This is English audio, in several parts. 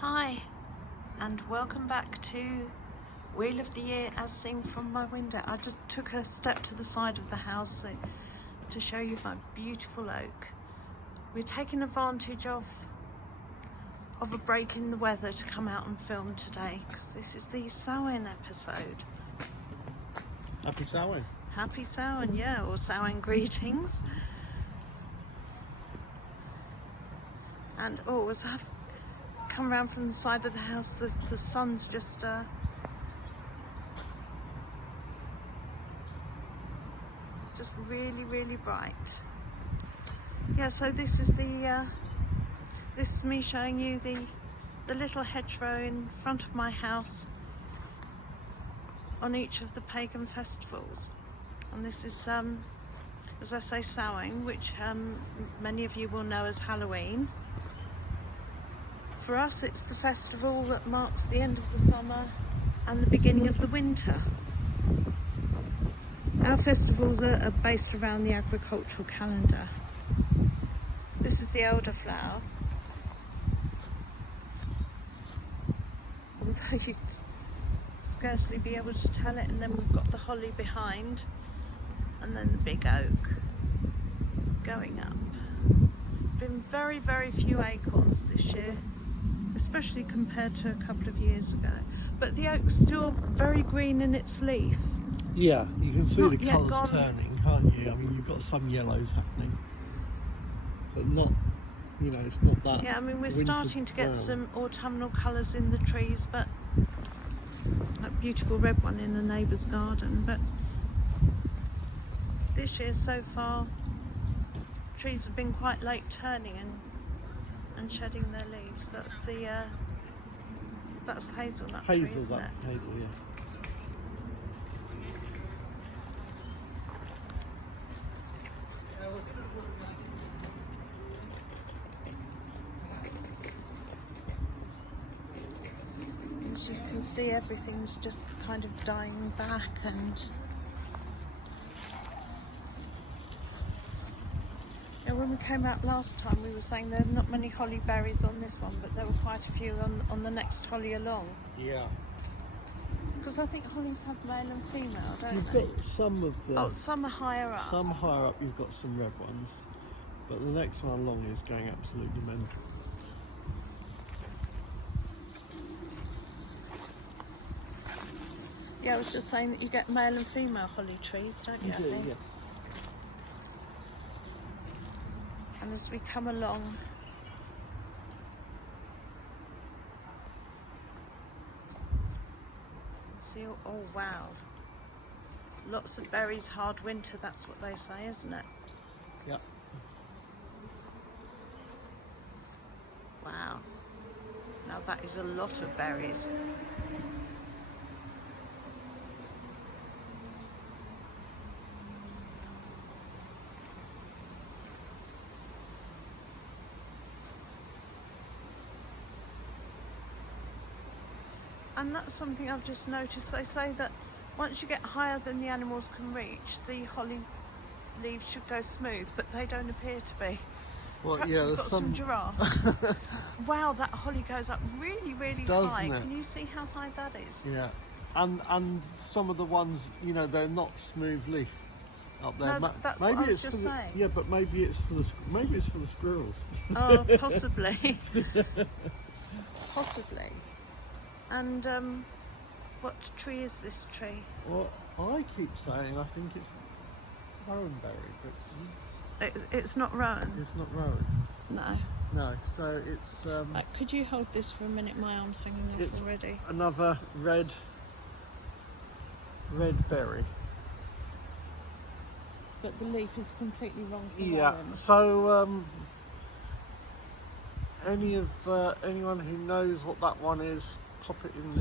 Hi, and welcome back to Wheel of the Year as seen from my window. I just took a step to the side of the house to show you my beautiful oak. We're taking advantage of a break in the weather to come out and film today because this is the Samhain episode. Happy Samhain. Happy Samhain, yeah, or Samhain greetings. And as I've come around from the side of the house, the sun's just really bright. Yeah, so this is me showing you the little hedgerow in front of my house on each of the Pagan Festivals. And this is, as I say, Samhain, which many of you will know as Halloween. For us, it's the festival that marks the end of the summer and the beginning of the winter. Our festivals are based around the agricultural calendar. This is the elderflower. Although you scarcely be able to tell it, and then we've got the holly behind, and then the big oak going up. Been very few acorns this year, especially compared to a couple of years ago. But the oak's still very green in its leaf. Yeah, you can see the colours gone. turning, can't you? I mean, you've got some yellows happening, but not, it's not that. Yeah, I mean, we're starting to get some autumnal colours in the trees, but that beautiful red one in the neighbour's garden. But this year so far, trees have been quite late turning and shedding their leaves. That's the hazelnut tree, isn't it? Hazel, yeah. As you can see, everything's just kind of dying back, and when we came out last time we were saying there are not many holly berries on this one, but there were quite a few on the next holly along. Yeah. Because I think hollies have male and female, don't You've they? got some of the... Oh, some are higher up. Some higher up you've got some red ones, but the next one along is going absolutely mental. Yeah, I was just saying that you get male and female holly trees, don't you? You do, yes. And as we come along, see, oh wow, lots of berries, hard winter, that's what they say, isn't it? Yep. Wow, now that is a lot of berries. And that's something I've just noticed. They say that once you get higher than the animals can reach, the holly leaves should go smooth, but they don't appear to be. Well, Perhaps yeah, we've there's got some giraffes. Wow, that holly goes up really Doesn't high. it? Can you see how high that is? Yeah, and some of the ones, they're not smooth leaf up there. No, that's what I was just saying. Yeah, but maybe it's for the squirrels. Oh, possibly. Possibly. And what tree is this tree? Well, I keep saying I think it's rowanberry, but It's not rowan. it's not rowan. No. No, so it's Could you hold this for a minute? My arm's hanging off it's already. another red berry. But the leaf is completely wrong for Yeah. rowan. So anyone who knows what that one is, pop it in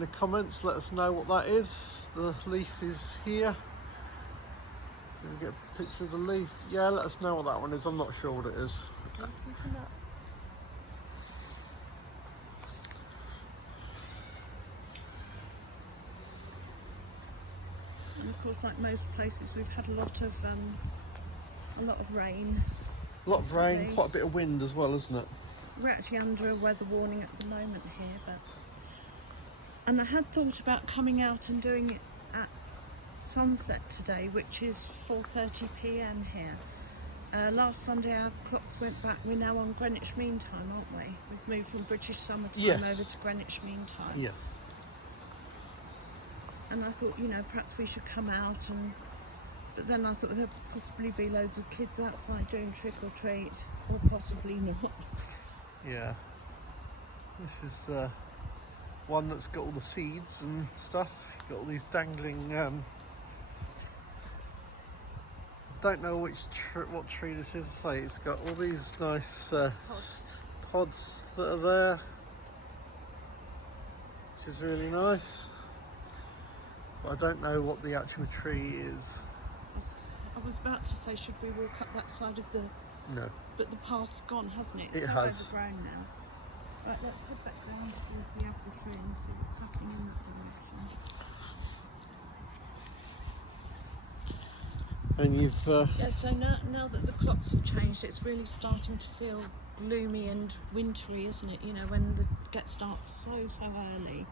the comments. Let us know what that is. The leaf is here. So we get a picture of the leaf. Yeah, let us know what that one is. I'm not sure what it is. And of course, like most places, we've had a lot of rain. A lot of rain, quite a bit of wind as well, isn't it? we're actually under a weather warning at the moment here, but and I had thought about coming out and doing it at sunset today, which is 4:30 p.m. here. Last Sunday our clocks went back. We're now on Greenwich Mean Time, aren't we? We've moved from British Summer Time Yes. over to Greenwich Mean Time. Yes. And I thought, you know, perhaps we should come out but then I thought there'd possibly be loads of kids outside doing trick or treat, or possibly not. Yeah. This is one that's got all the seeds and stuff. Got all these dangling. Don't know what tree this is. Say it's got all these nice pods that are there, which is really nice. But I don't know what the actual tree is. I was about to say, should we walk up that side of the... No. But the path's gone, hasn't it? It so has. overgrown now. Right, let's head back down towards the apple tree and see what's happening in that direction. And you've... Yeah, so now that the clocks have changed, it's really starting to feel gloomy and wintry, isn't it? You know, when the get starts so early.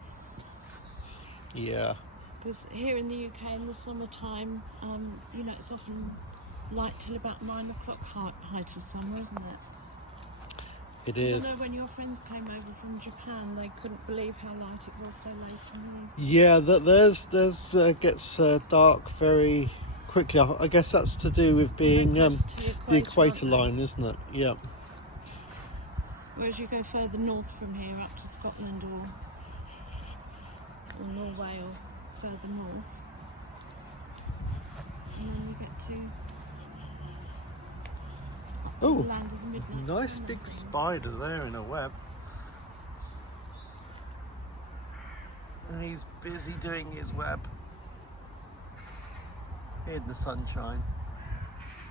Yeah. Because here in the UK in the summertime, you know, it's often light till about 9 o'clock height of summer, isn't it? It is. I know when your friends came over from Japan, they couldn't believe how light it was so late in the evening. Yeah, there's gets dark very quickly. I guess that's to do with being Close to the equator aren't they? line, isn't it? Yeah. Whereas you go further north from here, up to Scotland or Norway or further north, and then you get to the Oh, land of the midnight nice sun and big things. spider there in a web. And he's busy doing his web in the sunshine.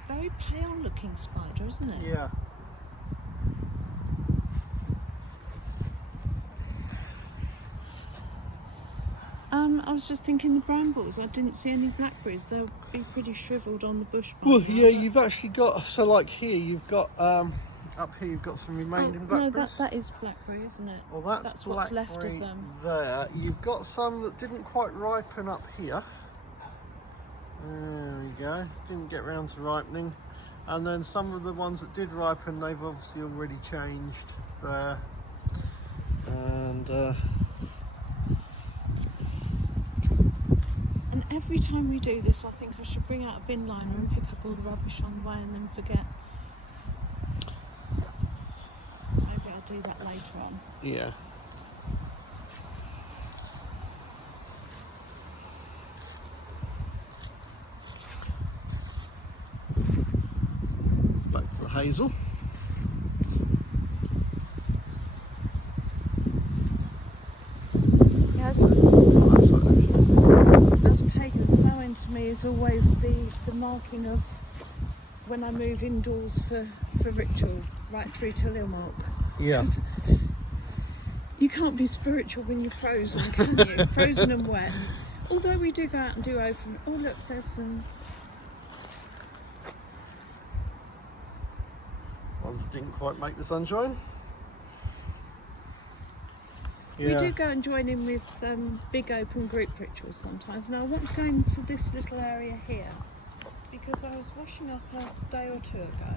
Very pale looking spider, isn't it? Yeah. I was just thinking the brambles. I didn't see any blackberries. They'll be pretty shriveled on the bush by Well, now, yeah, but- you've actually got, so like here you've got, up here you've got some remaining no, blackberries. that is blackberry, isn't it? Well, that's what's left of blackberry them. there. You've got some that didn't quite ripen up here. There we go. Didn't get round to ripening. And then some of the ones that did ripen, they've obviously already changed there. And Every time we do this, I think I should bring out a bin liner and pick up all the rubbish on the way and then forget. Maybe I'll do that later on. yeah. Back to the hazel. Yes, Oh, that's okay. as Pagan Samhain to me is always the marking of when I move indoors for ritual, right through till Ilmark. Yeah. You can't be spiritual when you're frozen, can you? Frozen and wet. Although we do go out and do open. Oh look, there's some. Ones that didn't quite make the sunshine. We do go and join in with big open group rituals sometimes. Now I want to go into this little area here because I was washing up a day or two ago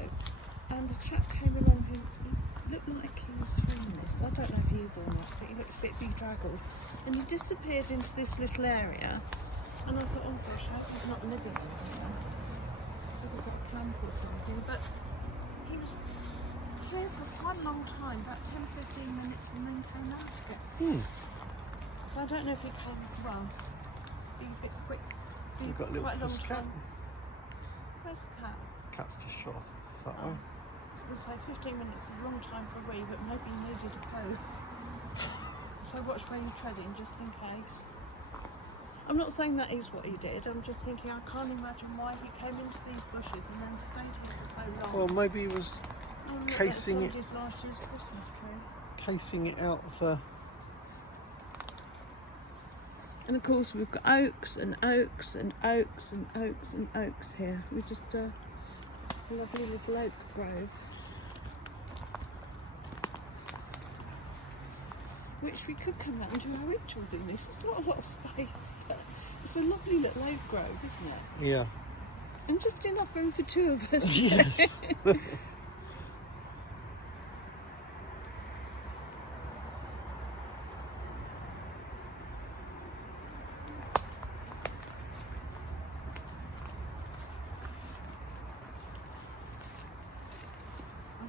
and a chap came along who looked like he was homeless. I don't know if he is or not, but he looks a bit bedraggled. And he disappeared into this little area and I thought, oh gosh, I hope he's not living in here. Hasn't got a camp or something, but he was here for quite a long time, about 10-15 minutes, and then came out again. So I don't know if he came, well, be a bit quick. You've got a little quite long puss cat. time. Where's the cat? Cat's just shot off that Oh. way. I was going to say 15 minutes is a long time for a wee, but maybe he needed a poo. So watch where you're treading, just in case. I'm not saying that is what he did, I'm just thinking I can't imagine why he came into these bushes and then stayed here for so long. Well, maybe he was Oh, look, casing that's somebody's last year's Christmas tree. casing it out for. And of course we've got oaks and oaks and oaks and oaks and oaks here. We're just a lovely little oak grove. which we could come out and do our rituals in this. It's not a lot of space, but it's a lovely little oak grove, isn't it? Yeah. And just enough room for two of us. Yes. I've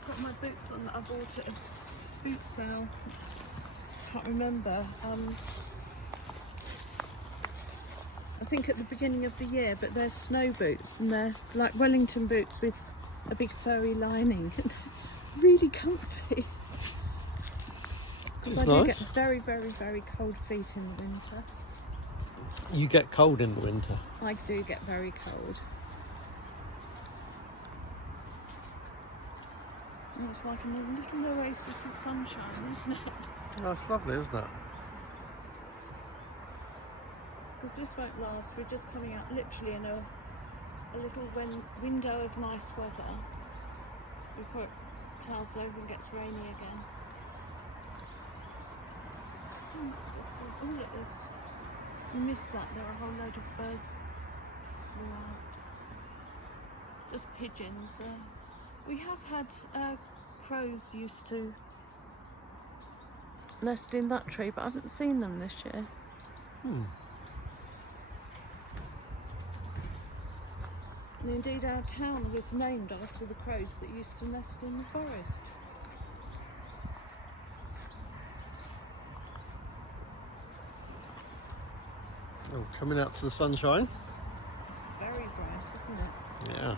got my boots on that I bought at a boot sale. Can't remember. I think at the beginning of the year, but they're snow boots and they're like Wellington boots with a big furry lining. Really comfy. Because I do get very, very, very cold feet in the winter. You get cold in the winter? I do get very cold. And it's like a little oasis of sunshine, isn't it? Oh, it's lovely, isn't it? Because this won't last. We're just coming out literally in a little window of nice weather before it clouds over and gets rainy again. Oh, look, you missed that. There are a whole load of birds throughout. Just pigeons. We have had crows used to nest in that tree, but I haven't seen them this year. And indeed our town was named after the crows that used to nest in the forest. Oh, coming out to the sunshine. Very bright, isn't it? Yeah.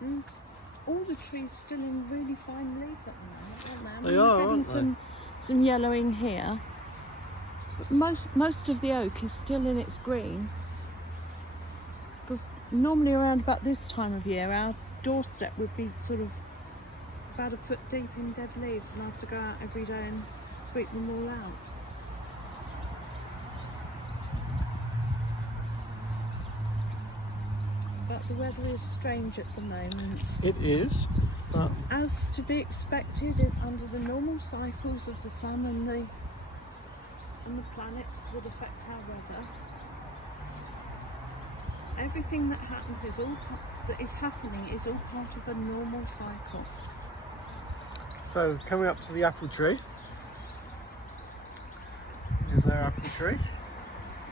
And all the trees still in really fine leaf at the moment, aren't they? They are, we're aren't getting some yellowing here. But most of the oak is still in its green. Because normally around about this time of year, our doorstep would be sort of about a foot deep in dead leaves, and I have to go out every day and sweep them all out. But the weather is strange at the moment. It is. As to be expected under the normal cycles of the sun and the planets that affect our weather. Everything that happens that is happening is all part of a normal cycle. So coming up to the apple tree. Here's our apple tree.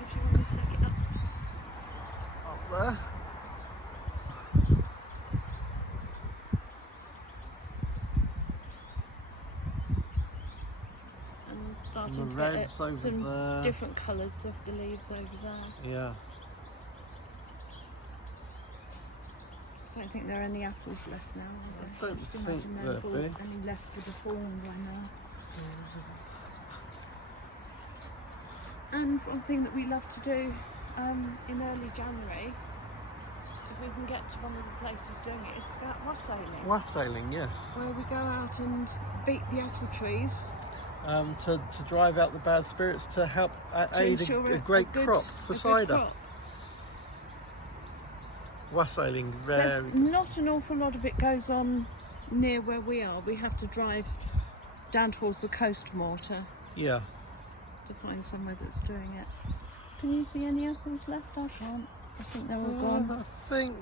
If you want to take it up. Up there. And starting And the to reds get over some there. different colours of the leaves over there. Yeah. I don't think there are any apples left now. I don't think there'll be. Any left for the fawn by now. And one thing that we love to do in early January, if we can get to one of the places doing it, is to go out wassailing. Wassailing, yes. Where we go out and beat the apple trees. To drive out the bad spirits, to help aid a great crop for cider. Crop. Wassailing, There's not an awful lot of it goes on near where we are. We have to drive down towards the coast more to find somewhere that's doing it. Can you see any apples left? I can't. I think they're all gone. I think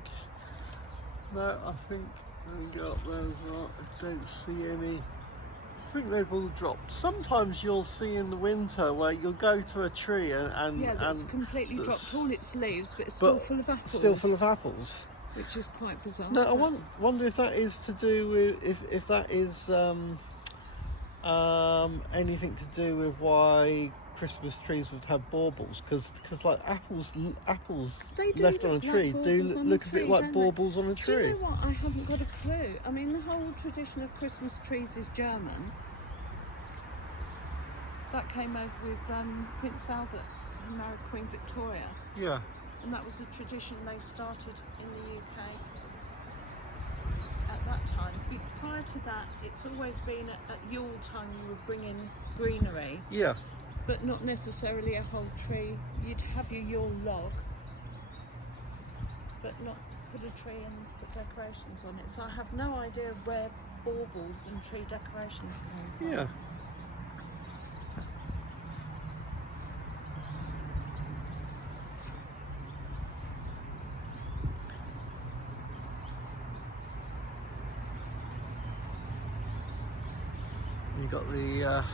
we got those. I don't see any. I think they've all dropped. Sometimes you'll see in the winter where you'll go to a tree and that's completely dropped all its leaves, but it's still full of apples. Still full of apples, which is quite bizarre. No, I wonder if that is to do with if that is anything to do with why Christmas trees would have baubles, because like apples left on a tree do look a bit like baubles on a tree. Do you know what? I haven't got a clue. I mean, the whole tradition of Christmas trees is German. That came over with Prince Albert and married Queen Victoria. Yeah. And that was a tradition they started in the UK at that time. Prior to that, it's always been at Yule time you would bring in greenery. Yeah. But not necessarily a whole tree. You'd have your Yule log but not put a tree and put decorations on it. So I have no idea where baubles and tree decorations come from. Yeah. You got the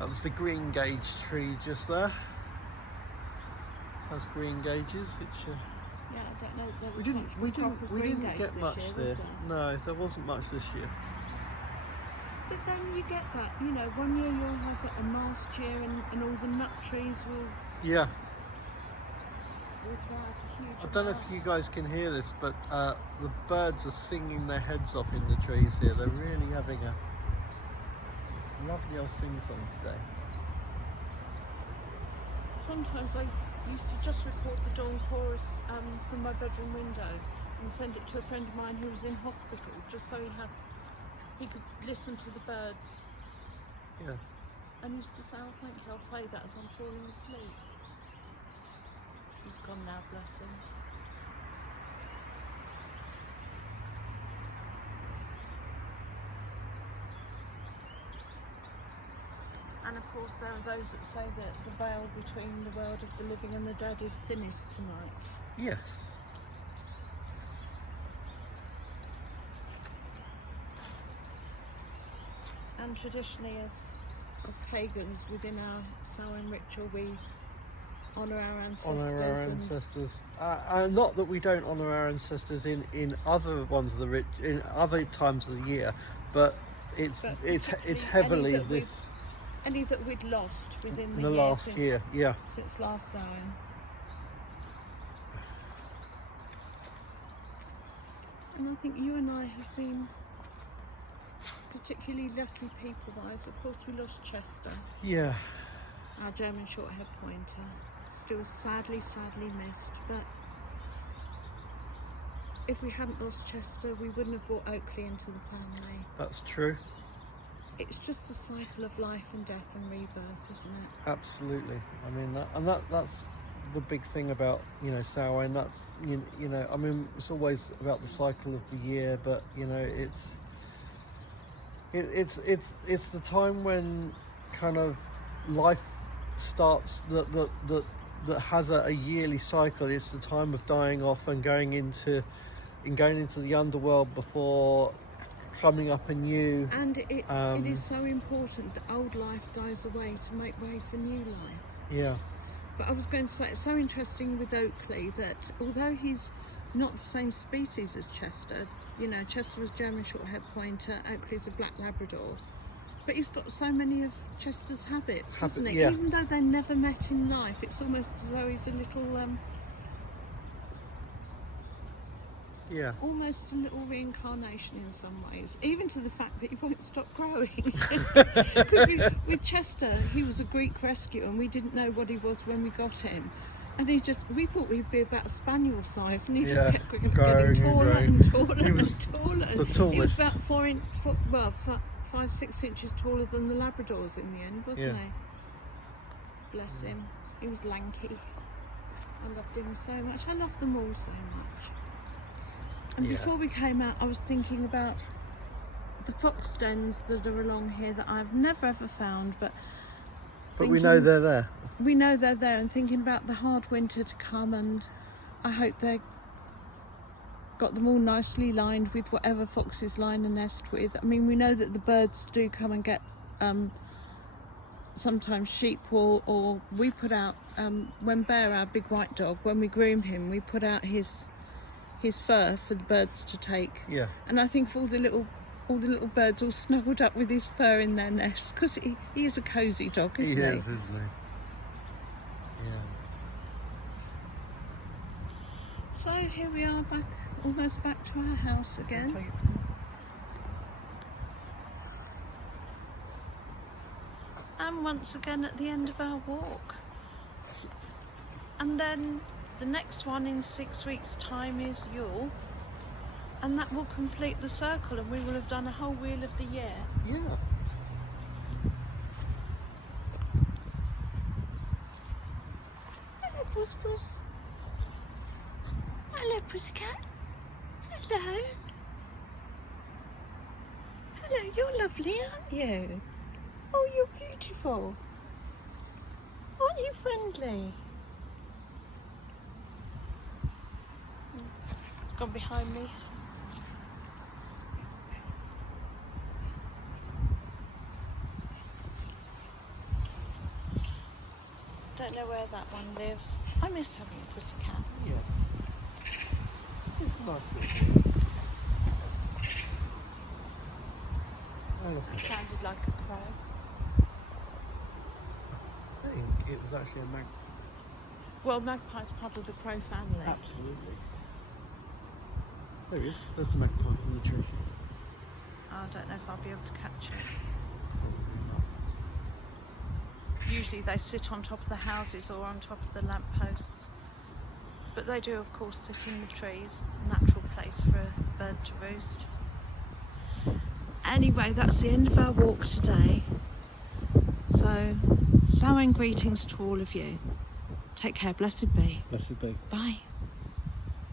that was the green gauge tree just there. Has green gauges, which Yeah, I don't know. There was we didn't get much year, there. was there? No, there wasn't much this year. But then you get that, you know, 1 year you'll have a mast year and all the nut trees will Yeah. throw out a huge I don't know if amount. you guys can hear this, but the birds are singing their heads off in the trees here. They're really having a lovely old sing-song today. Sometimes I used to just record the dawn chorus from my bedroom window and send it to a friend of mine who was in hospital, just so he could listen to the birds. Yeah. And used to say, "Oh, thank you, I'll play that as I'm falling asleep." He's gone now, bless him. And of course there are those that say that the veil between the world of the living and the dead is thinnest tonight. Yes. And traditionally as pagans within our Samhain ritual we honour our ancestors. Honour our ancestors. Not that we don't honour our ancestors in other ones of the in other times of the year, but it's heavily this. Any that we'd lost within the year last since, year, yeah. Since last Samhain. And I think you and I have been particularly lucky people-wise. Of course we lost Chester. Yeah. Our German short-haired pointer. Still sadly missed, but if we hadn't lost Chester we wouldn't have brought Oakley into the family. That's true. It's just the cycle of life and death and rebirth, isn't it? Absolutely. I mean, that's the big thing about, you know, Samhain. That's you know, I mean, it's always about the cycle of the year, but you know, it's the time when kind of life starts that has a yearly cycle. It's the time of dying off and going into the underworld before coming up anew. And it is so important that old life dies away to make way for new life. Yeah. But I was going to say, it's so interesting with Oakley that although he's not the same species as Chester, you know, Chester was German short-haired pointer, Oakley's a black Labrador, but he's got so many of Chester's habits, hasn't he? Yeah. Even though they never met in life, it's almost as though he's a little Yeah. almost a little reincarnation in some ways, even to the fact that he won't stop growing. Because with Chester, he was a Greek rescue and we didn't know what he was when we got him. And we thought he'd be about a spaniel size, and he just kept getting taller and taller and taller. The tallest. He was about 5-6 inches taller than the Labradors in the end, wasn't he? Bless him. He was lanky. I loved him so much. I love them all so much. And before we came out, I was thinking about the fox dens that are along here that I've never ever found, but we know they're there. We know they're there, and thinking about the hard winter to come, and I hope they got them all nicely lined with whatever foxes line a nest with. I mean, we know that the birds do come and get sometimes sheep wool, or we put out when Bear, our big white dog, when we groom him, we put out his fur for the birds to take. Yeah. And I think for all the little birds all snuggled up with his fur in their nests, because he is a cosy dog, isn't he? He is, isn't he? Yeah. So here we are, almost back to our house again. And once again at the end of our walk. And then the next one in 6 weeks' time is Yule, and that will complete the circle, and we will have done a whole wheel of the year. Yeah. Hello, Puss Puss. Hello, pussycat. Hello. Hello, you're lovely, aren't you? Oh, you're beautiful. Aren't you friendly? It's gone behind me. Don't know where that one lives. I miss having a pussycat. Yeah. It's a nice little thing. Oh, look That at that. sounded like a crow. I think it was actually a magpie. Well, magpie's part of the crow family. Absolutely. There he is. There's the magpie in the tree. I don't know if I'll be able to catch it. Usually they sit on top of the houses or on top of the lampposts. But they do, of course, sit in the trees. A natural place for a bird to roost. Anyway, that's the end of our walk today. So, Samhain greetings to all of you. Take care, blessed be. Blessed be. Bye.